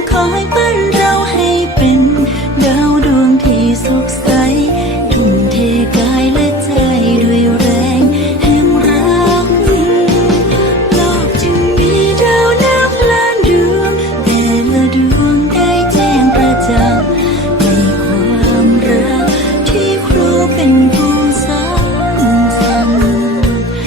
คอครูผู้คอยปั้